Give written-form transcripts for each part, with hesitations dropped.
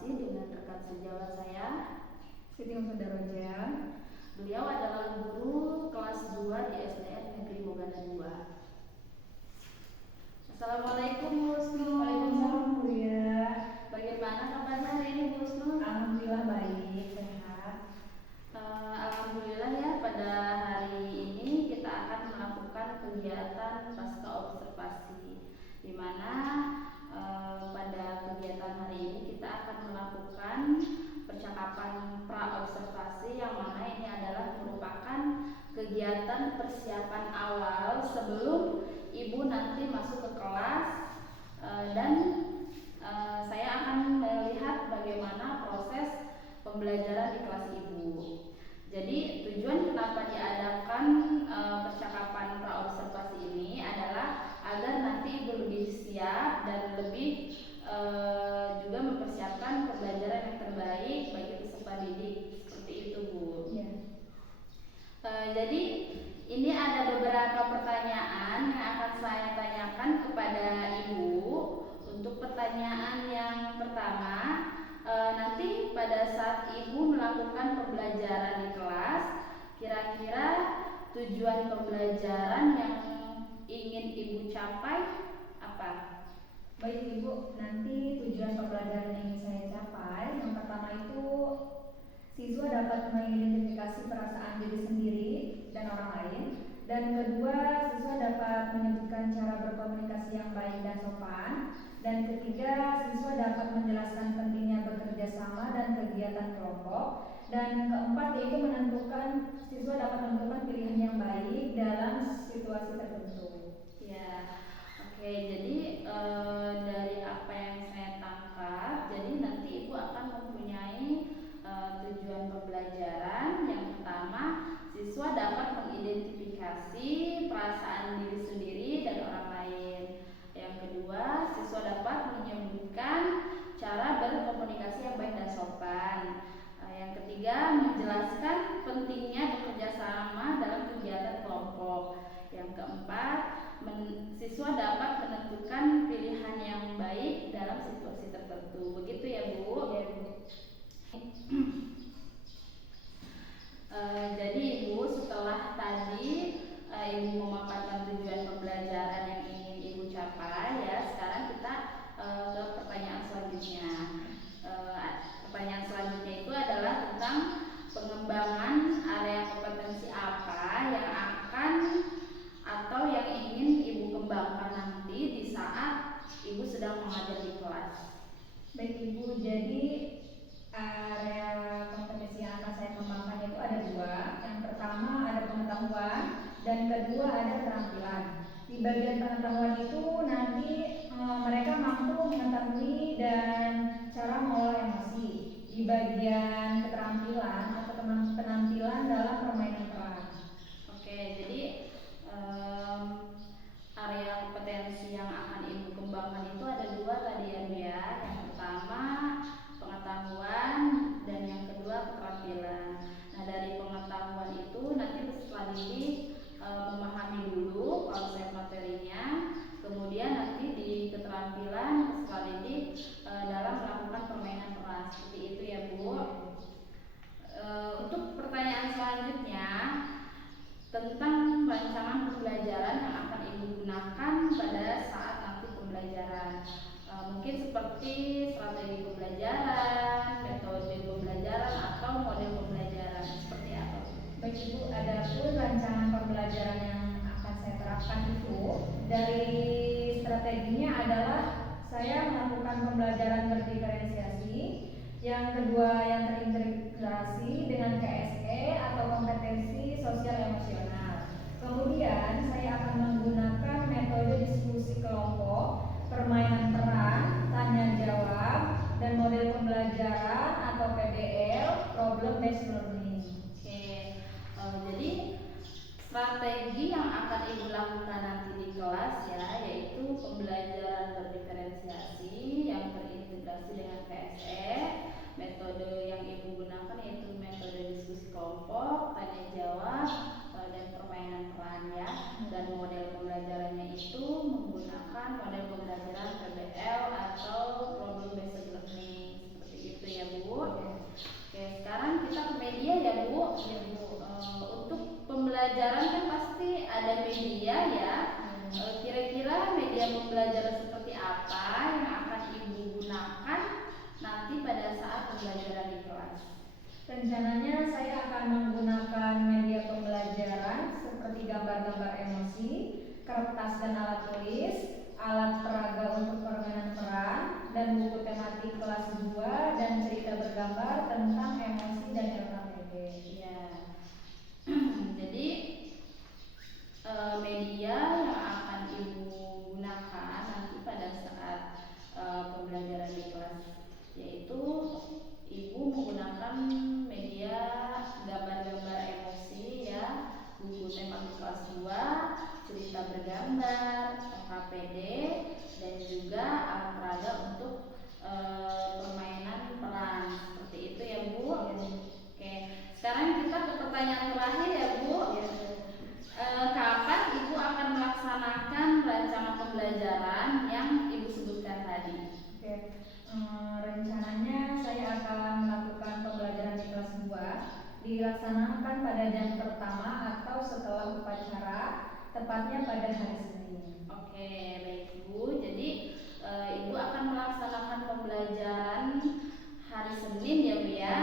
observasi dengan rekan sejawat saya, Siti Musadarroja. Beliau adalah guru kelas 2 di SDN Negeri Bogana 2. Assalamualaikum Bu Husnu. Waalaikumsalam Bu ya. Bagaimana kabarnya hari ini Bu Husnu? Alhamdulillah baik, sehat. Alhamdulillah ya, pada hari ini kita akan melakukan kegiatan pasca observasi, di mana pada kegiatan hari ini kita akan melakukan percakapan pra-observasi, yang mana ini adalah merupakan kegiatan persiapan awal sebelum Ibu nanti masuk ke kelas, dan saya akan melihat bagaimana proses pembelajaran di kelas Ibu. Jadi tujuan kenapa diadakan percakapan pra-observasi ini adalah agar nanti Ibu lebih siap dan lebih juga mempersiapkan pembelajaran yang terbaik bagi peserta didik, seperti itu Bu. Ya. Jadi ini ada beberapa pertanyaan yang akan saya tanyakan kepada Ibu. Untuk pertanyaan yang pertama, nanti pada saat Ibu melakukan pembelajaran di kelas, kira-kira tujuan pembelajaran yang ingin Ibu capai apa? Baik Ibu, nanti tujuan pembelajaran yang ingin saya capai, yang pertama itu siswa dapat mengidentifikasi perasaan diri sendiri dan orang lain, dan kedua siswa dapat menyebutkan cara berkomunikasi yang baik dan sopan, dan ketiga siswa dapat menjelaskan pentingnya bekerja sama dan kegiatan kelompok, dan keempat yaitu siswa dapat menentukan pilihan yang baik dalam situasi tertentu. Ya, oke. Jadi dari apa yang saya tangkap, jadi nanti Ibu akan mempunyai tujuan pembelajaran. Yang pertama, siswa dapat mengidentifikasi perasaan diri sendiri dan orang lain. Yang kedua, siswa dapat menyebutkan cara berkomunikasi yang baik dan sopan. Yang ketiga, menjelaskan pentingnya bekerja sama dalam kegiatan kelompok. Yang keempat, siswa dapat menentukan pilihan yang baik dalam situasi tertentu. Begitu ya Bu? Ya Bu. Jadi Ibu, setelah tadi Ibu memaparkan tujuan pembelajaran yang ingin Ibu capai, ya sekarang kita ke pertanyaan selanjutnya. Pertanyaan selanjutnya itu adalah tentang pengembangan area kompetensi apa yang akan atau yang ingin Ibu kembangkan nanti di saat Ibu sedang mengajar di kelas. Baik Ibu, jadi area kompetensi yang akan saya kembangkan itu ada dua. Yang pertama ada pengetahuan, dan kedua ada keterampilan. Di bagian pengetahuan itu nanti mereka mampu mengetahui dan cara mengolah emosi. Di bagian keterampilan atau penampilan dalam permainan peran. Oke, jadi area kompetensi yang akan Ibu kembangkan itu ada dua tadi ya Bu ya. Yang pertama pengetahuan, dan yang kedua keterampilan. Nah, dari pengetahuan itu nanti peserta didik memahami dulu konsep materinya, kemudian nanti di keterampilan peserta didik dalam melakukan permainan peran, seperti itu ya Bu. Untuk pertanyaan selanjutnya tentang rancangan pembelajaran yang akan Ibu gunakan pada saat nanti pembelajaran. Mungkin seperti strategi pembelajaran, metode pembelajaran, atau model pembelajaran, seperti apa? Baik Ibu, ada pun rancangan pembelajaran yang akan saya terapkan itu. Dari strateginya adalah saya melakukan pembelajaran berdiferensiasi, yang kedua yang terintegrasi dengan KSE atau kompetensi sosial emosional. Kemudian saya akan menggunakan metode diskusi kelompok, permainan peran, tanya jawab, dan model pembelajaran atau PBL, problem based learning. Jadi strategi yang akan Ibu lakukan nanti di kelas ya, yaitu pembelajaran berdiferensiasi yang terintegrasi dengan KSE. Metode yang Ibu gunakan yaitu metode diskusi kelompok, tanya jawab, dan permainan peran ya. Dan model pembelajarannya itu menggunakan model pembelajaran PBL atau problem based learning, seperti itu. Rencananya saya akan menggunakan media pembelajaran seperti gambar-gambar emosi, kertas dan alat tulis, alat peraga untuk permainan peran, dan buku tematik kelas 2 dan cerita bergambar tentang emosi dan RKPD. Ya. Jadi media yang akan Ibu gunakan nanti pada saat pembelajaran di kelas, yaitu Ibu menggunakan media gambar-gambar emosi ya, buku tematik kelas 2, cerita bergambar, KPD, dan juga alat peraga untuk permainan peran. Seperti itu ya Bu. Oke, sekarang kita ke pertanyaan terakhir ya Bu. Kapan Ibu akan melaksanakan rancangan pembelajaran yang Ibu sebutkan tadi? Oke, rencananya saya akan melakukan pembelajaran di kelas 2 dilaksanakan pada jam pertama atau setelah upacara, tepatnya pada hari Senin. Oke, baik Bu. Jadi Ibu akan melaksanakan pembelajaran hari Senin ya Bu ya,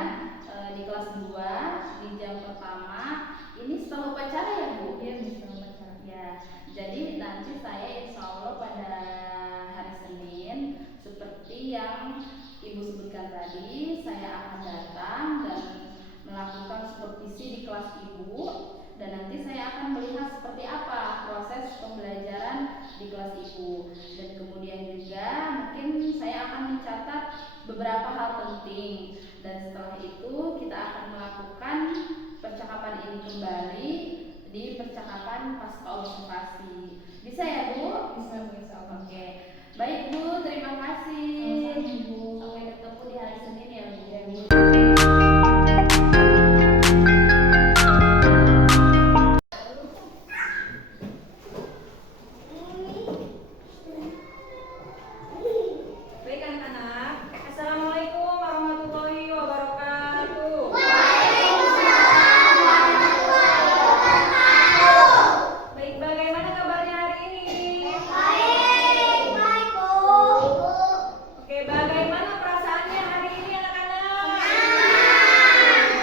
di kelas 2 di jam pertama. Ini setelah upacara ya Bu? Iya, setelah upacara. Ya, jadi nanti saya insya Allah pada hari Senin seperti yang Ibu sebutkan tadi, saya akan datang dan melakukan supervisi di kelas Ibu, dan nanti saya akan melihat seperti apa proses pembelajaran di kelas Ibu, dan kemudian juga mungkin saya akan mencatat beberapa hal penting, dan setelah itu kita akan melakukan percakapan ini kembali di percakapan pasca observasi. Bisa ya Bu? Bisa Bu, insya Allah. Oke, baik Bu, terima kasih. Sama-sama, Bu. Sampai ketemu di hari Senin ya Bu. Ya, Bu. Baik anak-anak, Assalamualaikum warahmatullahi wabarakatuh. Baik, bagaimana kabarnya hari ini? Oke, bagaimana perasaannya hari ini anak-anak?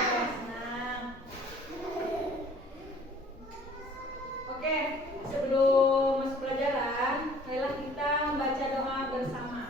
Senang. Oke, sebelum masuk pelajaran, marilah kita membaca doa bersama.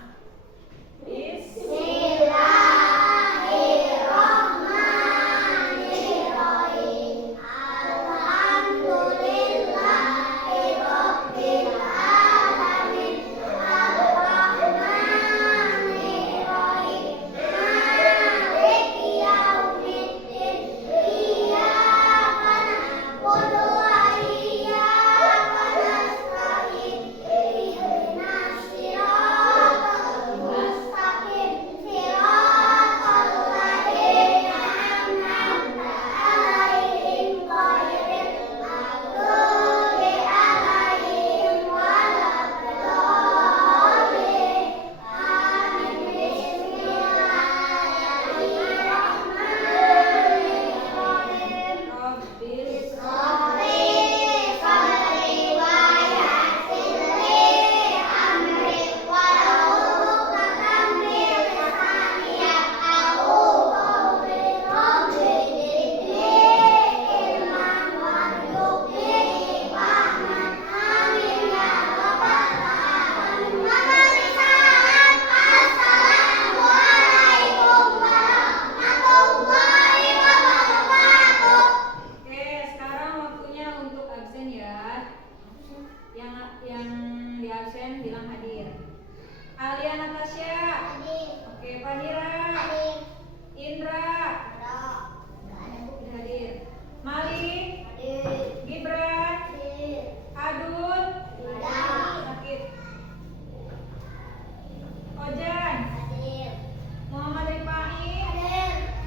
Oke, sekarang waktunya untuk absen ya. Yang di absen bilang hadir. Alia Natasha. Oke, Fahira. Indra. Sudah hadir. Malik. Gibran. Adun. Sakit. Ojan. Muhammad Rifai.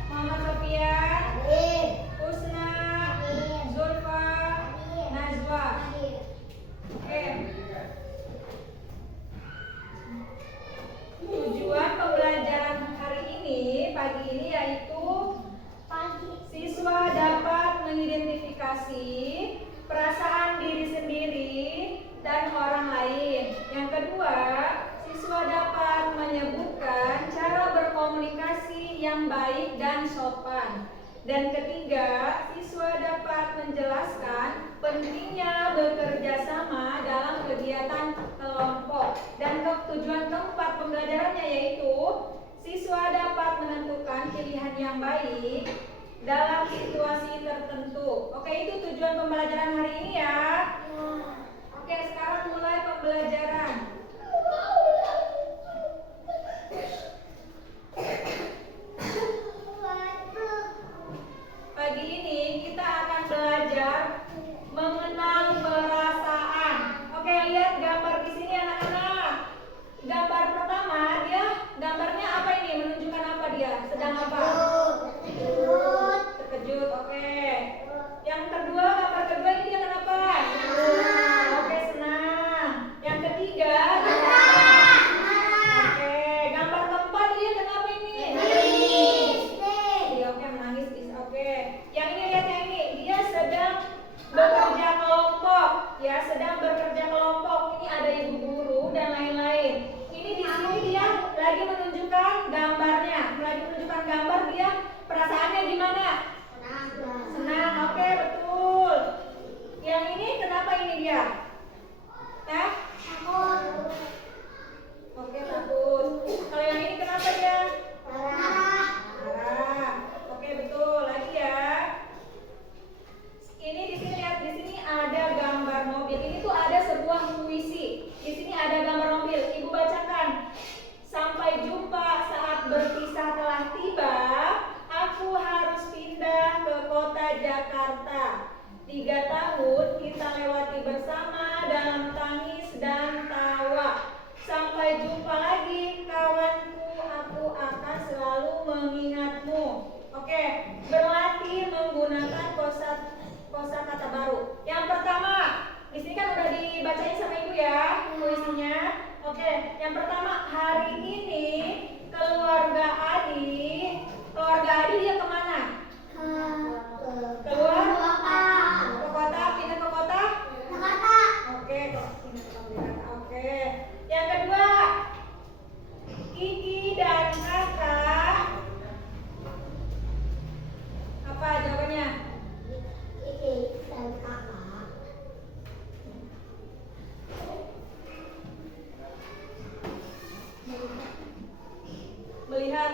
Muhammad Sofian. Husna. Zulfa. Najwa. Oke. Tujuan pembelajaran hari ini, pagi ini, yaitu Dan ketiga, siswa dapat menjelaskan pentingnya bekerja sama dalam kegiatan kelompok. Dan tujuan keempat pembelajarannya yaitu siswa dapat menentukan pilihan yang baik dalam situasi tertentu. Oke, itu tujuan pembelajaran hari ini ya. Oke, sekarang mulai pembelajaran. Pagi ini kita akan belajar mengenal perasaan. Oke, lihat gambar di sini anak-anak. Gambar pertama, gambarnya apa ini? Menunjukkan apa dia? Sedang apa? Terkejut. Terkejut, oke. Yang kedua, gambar kedua ini dia kenapa? Senang. Oke, senang. Yang ketiga, oke. Gambar keempat dia kenapa ini? Menangis. Oke, menangis. Oke. Yang ini lihat yang ini, dia sedang bekerja kelompok. Ya, sedang bekerja kelompok. Ini ada ibu guru dan lain-lain. Ini di sini dia lagi menunjukkan gambarnya, lagi menunjukkan gambar dia perasaannya gimana? Senang, oke, betul. Yang ini kenapa ini dia? Takut. Oke, takut. Kalau yang ini kenapa dia? Marah. Oke, betul. Lagi ya. Ini di sini lihat, di sini ada gambar mobil. Ini tuh ada sebuah puisi. Di sini ada gambar mobil. Ibu bacakan. Sampai jumpa saat berpisah telah tiba. Aku harus pindah ke kota Jakarta. 3 tahun kita lewati bersama dalam tangis dan tawa. Sampai jumpa lagi kawanku. Aku akan selalu mengingatmu. Oke, berlatih menggunakan kosakata baru. Yang pertama, di sini kan udah dibacain sama ibu ya puisinya. Oke, yang pertama, hari ini keluarga Adi dia kemana? Keluar? Ke kota, pindah ke kota? Oke, oke. Yang kedua, Kiki dan kakak. Apa jawabannya? Melihat.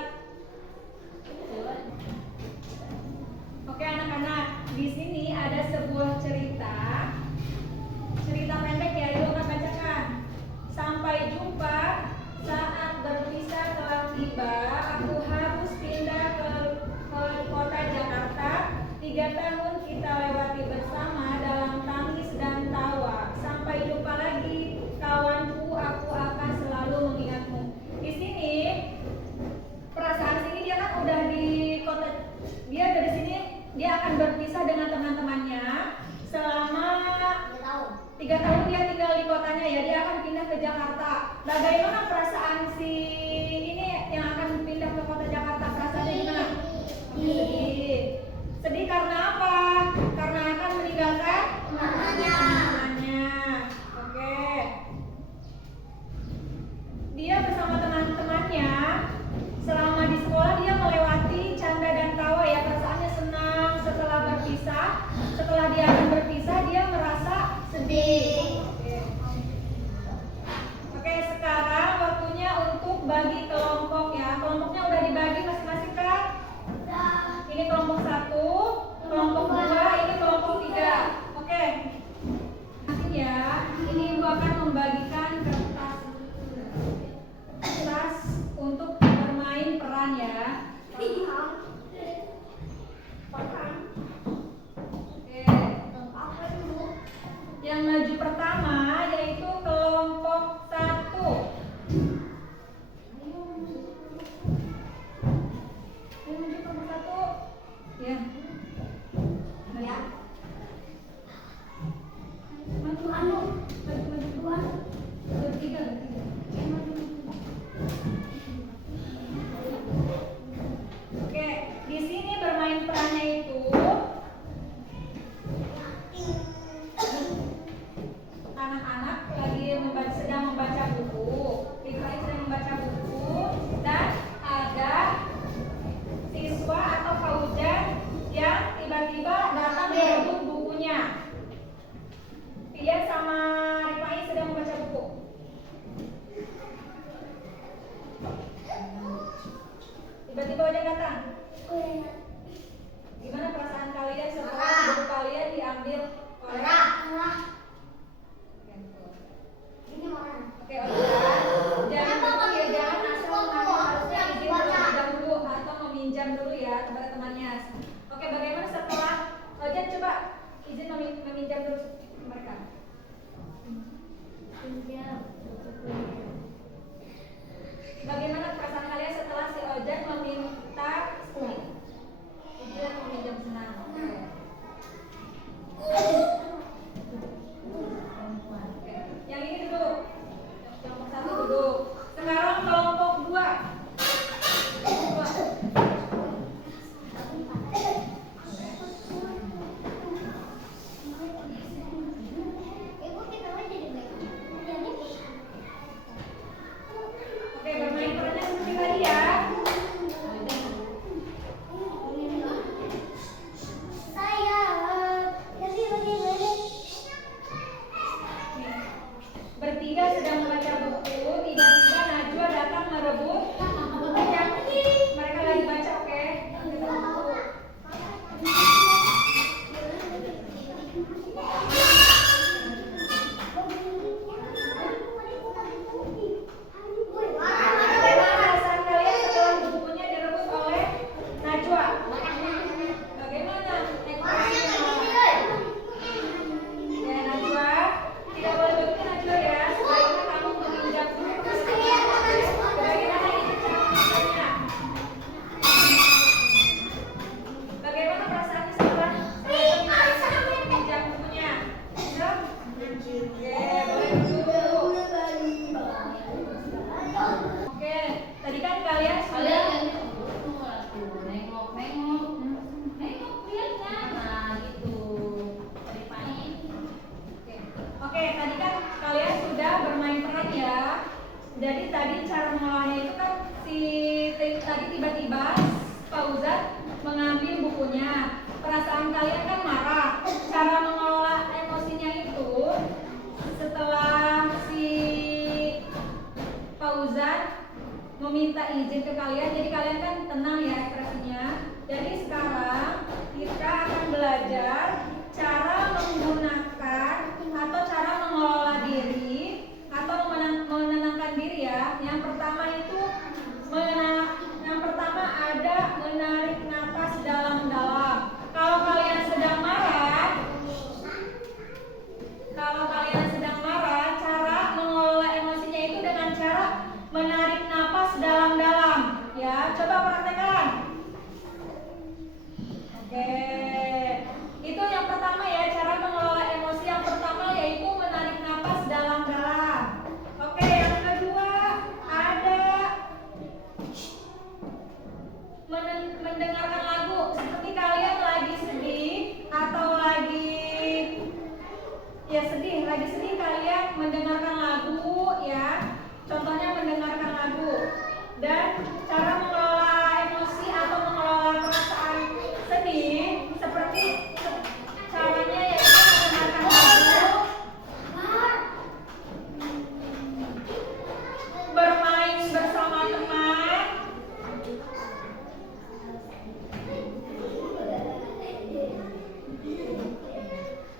Oke anak-anak, di sini ada sebuah cerita pendek ya, ibu akan bacakan. Sampai jumpa saat berpisah telah tiba. Aku harus pindah ke kota Jakarta. 3 tahun kita lewati bersama dalam tangis dan tawa. Sampai jumpa lagi kawanku. Aku akan selalu mengingatmu. Di sini perasaan sini dia kan udah di kota, dia dari sini dia akan berpisah dengan teman-temannya selama 3 tahun dia tinggal di kotanya ya, dia akan pindah ke Jakarta. Bagaimana perasaan si ini yang akan pindah ke kota Jakarta? Perasaannya gimana? Sedih karena apa? Karena akan meninggalkan teman-temannya. Oke. Dia bersama teman-temannya. Selama di sekolah dia melewati canda dan tawa ya, perasaannya senang. Setelah dia akan berpisah dia merasa sedih. Oke, sekarang waktunya untuk baca sedang membaca buku, tiba-tiba Najwa datang merebut buku yang mereka lagi baca, oke? Bagaimana perasaan kalian setelah bukunya direbut oleh Najwa? Bagaimana ekspresinya? Ya Najwa, tidak boleh begitu Najwa ya. Sebaiknya kamu menginjak dulu bukunya. Bagaimana ini caranya? Bagaimana perasaannya setelah menginjak bukunya? Siap? Oke, boleh dulu. Oke, tadi kan kalian sudah nengok lihatnya, nah gitu Rifani. Oke, tadi kan kalian sudah bermain peran ya. Jadi tadi cara mengolahnya itu kan tadi tiba-tiba Fauzat mengambil bukunya. Perasaan kalian kan marah. Cara mengelola emosinya itu setelah si Fauzat meminta izin ke kalian, jadi kalian kan tenang ya ekspresinya. Jadi sekarang kita akan belajar cara menggunakan atau cara mengelola diri atau menenangkan diri ya. Yang pertama itu ada menarik napas dalam-dalam. Kalau kalian sedang marah, cara mengelola emosinya itu dengan cara menarik napas dalam-dalam. Ya, coba praktekkan. Oke, itu yang pertama ya, cara mengelola emosi yang pertama yaitu menarik napas dalam-dalam. Oke, yang kedua ada mendengarkan lagu. Seperti kalian lagi sedih atau lagi sedih kalian mendengarkan lagu ya. Contohnya mendengarkan lagu. Dan cara mengelola emosi atau mengelola perasaan sedih seperti caranya yaitu mendengarkan lagu, bermain bersama teman,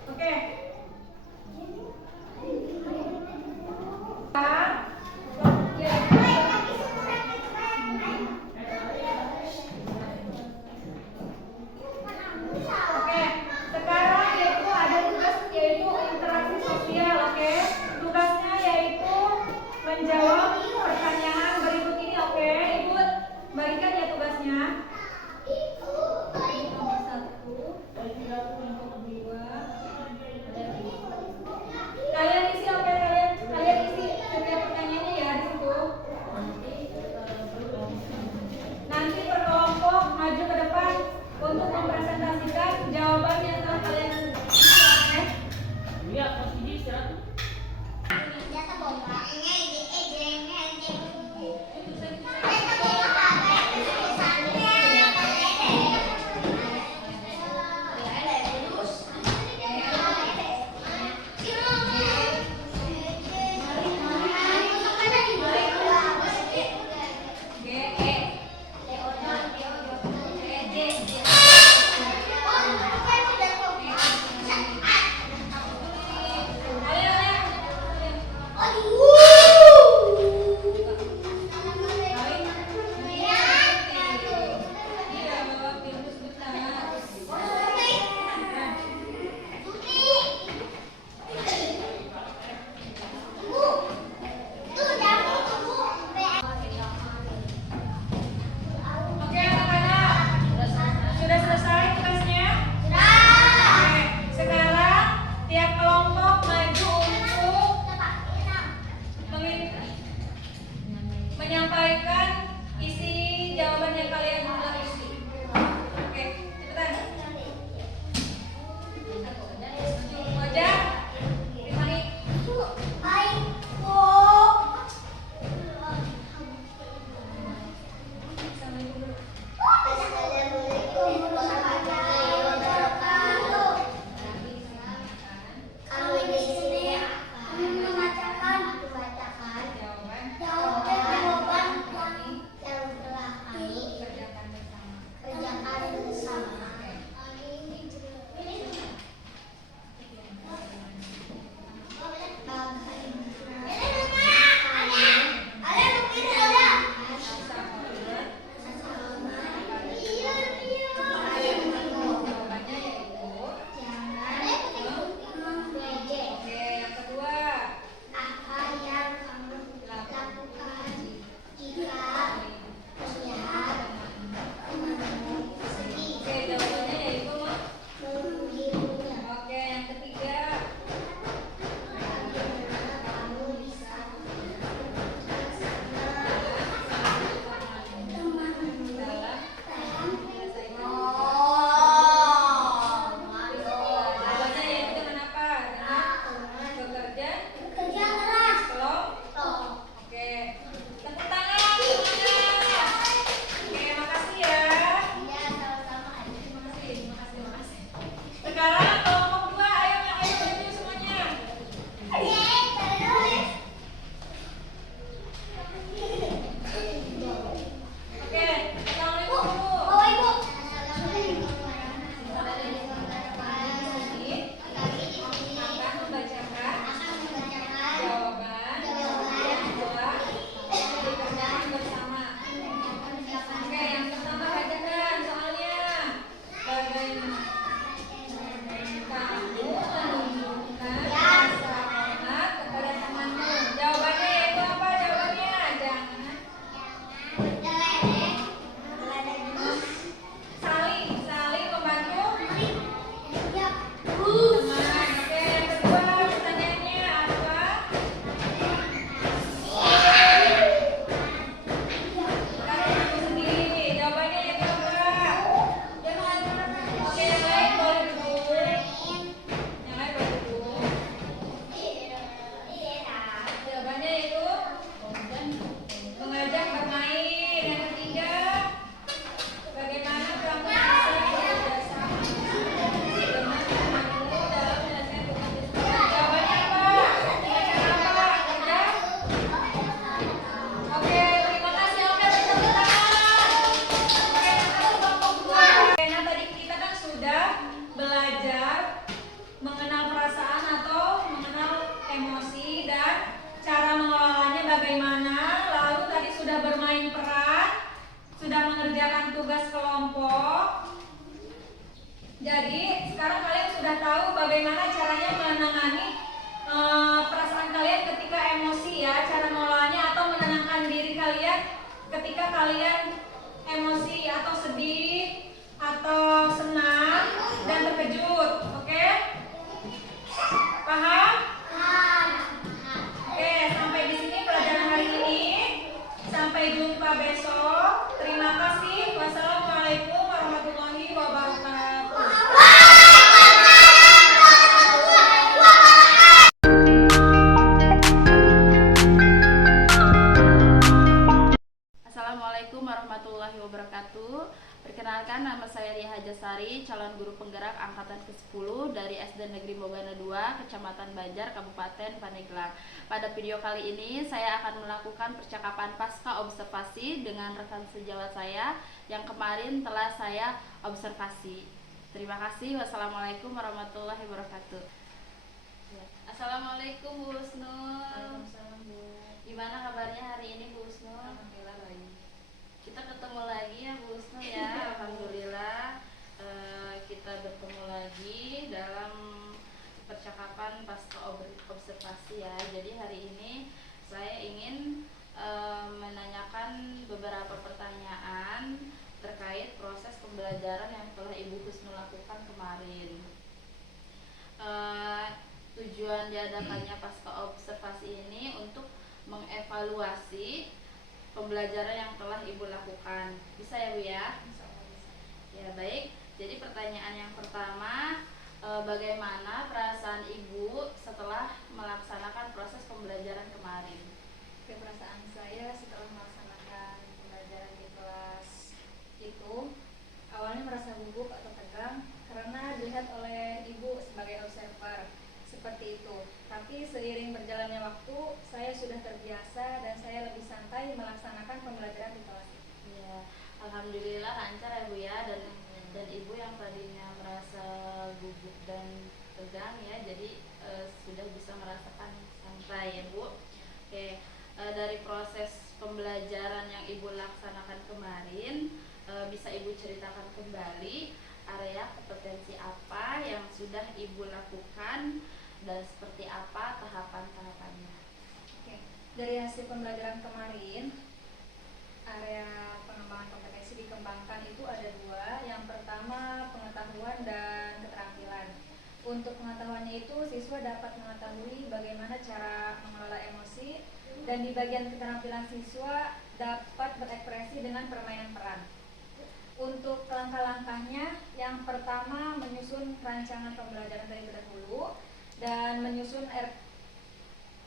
oke. Sekarang yaitu ada tugas yaitu interaksi sosial, oke. Tugasnya yaitu menjawab pertanyaan berikut ini, oke. Ibu berikan ya tugasnya. Nomor 1, kelompok 2. Kalian isi, oke, kalian isi setiap pertanyaannya ya di situ. Nanti per kelompok maju ke depan untuk mempresentasikan jawaban yang telah kalian isi. Iya, posisi istirahat. bagaimana caranya menangani perasaan kalian ketika emosi ya, cara mengelolanya atau menenangkan diri kalian ketika kalian emosi atau sedih atau senang dan terkejut. Oke? Paham? Oke, sampai di sini pelajaran hari ini. Sampai jumpa besok. Terima kasih. Wassalamualaikum warahmatullahi wabarakatuh. Assalamualaikum warahmatullahi wabarakatuh. Perkenalkan, nama saya Lia Hajasari, calon guru penggerak angkatan ke-10 dari SD Negeri Mogana 2, Kecamatan Banjar, Kabupaten Pandeglang. Pada video kali ini saya akan melakukan percakapan pasca observasi dengan rekan sejawat saya yang kemarin telah saya observasi. Terima kasih. Wassalamualaikum warahmatullahi wabarakatuh. Assalamualaikum Bu Husnul. Waalaikumsalam, Bu. Gimana kabarnya hari ini Bu Husnul? Alhamdulillah baik. Kita ketemu lagi ya Bu Husnul ya. Alhamdulillah kita bertemu lagi dalam percakapan pasca observasi ya. Jadi hari ini saya ingin menanyakan beberapa pertanyaan terkait proses pembelajaran yang telah Ibu Husnul lakukan kemarin. Tujuan diadakannya pasca observasi ini untuk mengevaluasi pembelajaran yang telah Ibu lakukan. Bisa ya Bu ya? Ya baik. Jadi pertanyaan yang pertama, bagaimana perasaan Ibu setelah melaksanakan proses pembelajaran kemarin? Perasaan saya setelah melaksanakan pembelajaran di kelas itu awalnya merasa gugup atau tegang karena dilihat oleh Ibu sebagai observer seperti itu. Tapi seiring berjalannya waktu, saya sudah terbiasa dan saya lebih santai melaksanakan pembelajaran di kelas. Ya, alhamdulillah lancar ya Bu ya, dan Ibu yang tadinya merasa gugup dan tegang ya, jadi sudah bisa merasakan santai ya Bu. Oke, dari proses pembelajaran yang Ibu laksanakan kemarin, bisa Ibu ceritakan kembali area kompetensi apa yang sudah Ibu lakukan dan seperti apa tahapan-tahapannya. Oke. Dari hasil pembelajaran kemarin, area pengembangan kompetensi dikembangkan itu ada dua. Yang pertama pengetahuan dan keterampilan. Untuk pengetahuannya itu siswa dapat mengetahui bagaimana cara mengelola emosi, dan di bagian keterampilan siswa dapat berekspresi dengan permainan peran. Untuk langkah-langkahnya, yang pertama menyusun rancangan pembelajaran dari terdahulu dan menyusun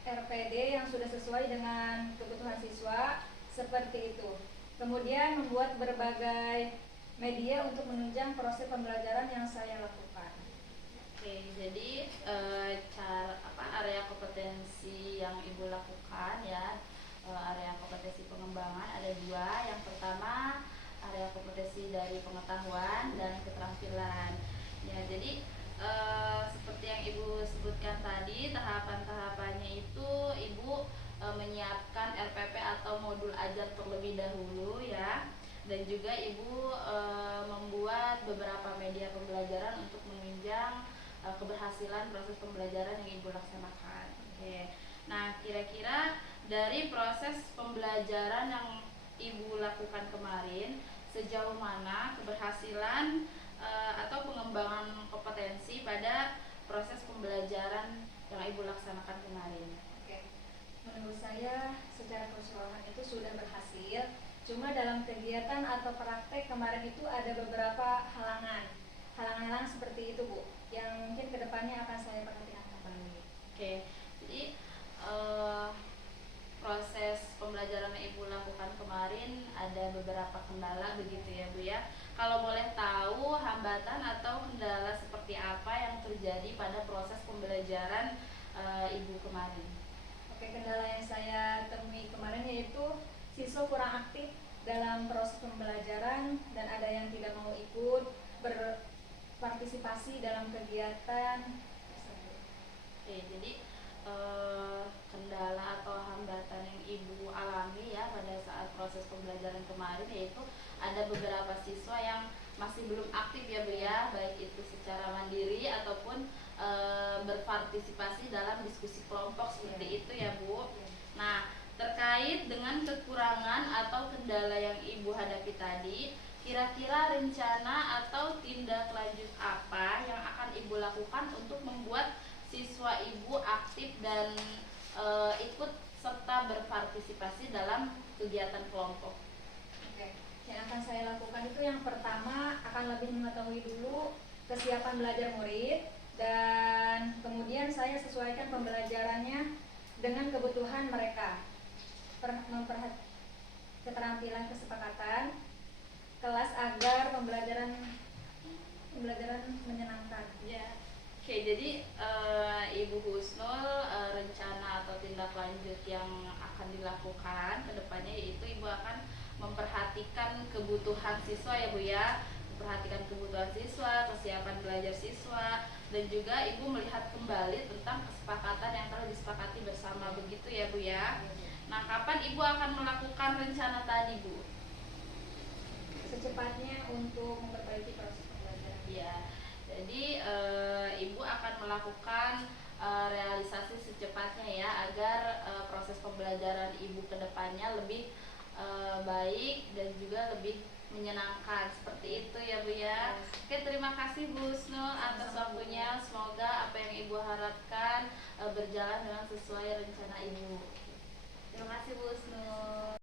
RPD yang sudah sesuai dengan kebutuhan siswa seperti itu. Kemudian membuat berbagai media untuk menunjang proses pembelajaran yang saya lakukan. Oke, jadi area kompetensi yang Ibu lakukan ya, area kompetensi pengembangan ada dua. Yang pertama area kompetensi dari pengetahuan dan keterampilan. Ya, jadi seperti yang Ibu sebutkan tadi, tahapan-tahapannya itu Ibu menyiapkan RPP atau modul ajar terlebih dahulu ya, dan juga Ibu membuat beberapa media pembelajaran untuk menunjang keberhasilan proses pembelajaran yang Ibu laksanakan. Oke. Nah, kira-kira dari proses pembelajaran yang Ibu lakukan kemarin, sejauh mana keberhasilan atau pengembangan kompetensi pada proses pembelajaran yang Ibu laksanakan kemarin? Oke. Menurut saya secara keseluruhan itu sudah berhasil. Cuma dalam kegiatan atau praktek kemarin itu ada beberapa halangan seperti itu Bu, yang mungkin kedepannya akan saya perhatikan kembali. Oke, jadi proses pembelajaran yang Ibu lakukan kemarin ada beberapa kendala begitu ya Bu ya. Kalau boleh tahu hambatan atau kendala seperti apa yang terjadi pada proses pembelajaran Ibu kemarin? Oke, kendala yang saya temui kemarin yaitu siswa kurang aktif dalam proses pembelajaran dan ada yang tidak mau ikut berpartisipasi dalam kegiatan tersebut. Oke, jadi kendala atau hambatan yang Ibu alami ya pada saat proses pembelajaran kemarin yaitu ada beberapa siswa yang masih belum aktif ya Bu ya, baik itu secara mandiri ataupun berpartisipasi dalam diskusi kelompok seperti itu ya Bu. Nah, terkait dengan kekurangan atau kendala yang Ibu hadapi tadi, kira-kira rencana atau tindak lanjut apa yang akan Ibu lakukan untuk membuat siswa Ibu aktif dan ikut serta berpartisipasi dalam kegiatan kelompok? Oke, yang akan saya lakukan itu yang pertama akan lebih mengetahui dulu kesiapan belajar murid, dan kemudian saya sesuaikan pembelajarannya dengan kebutuhan mereka. Keterampilan kesepakatan kelas agar pembelajaran menyenangkan. Ya. Oke, jadi Ibu Husnul, rencana atau tindak lanjut yang akan dilakukan ke depannya yaitu Ibu akan memperhatikan kebutuhan siswa ya Bu ya. Memperhatikan kebutuhan siswa, kesiapan belajar siswa, dan juga Ibu melihat kembali tentang kesepakatan yang telah disepakati bersama, begitu ya Bu ya. Nah, kapan Ibu akan melakukan rencana tadi Bu? Secepatnya untuk memperbaiki proses pembelajaran. Ya, jadi Ibu akan melakukan realisasi secepatnya ya, agar proses pembelajaran Ibu ke depannya lebih baik dan juga lebih menyenangkan, seperti itu ya Bu ya. Oke, terima kasih Bu Husnul atas waktunya. Semoga apa yang Ibu harapkan berjalan dengan sesuai rencana Ibu. Terima kasih Bu Husnul.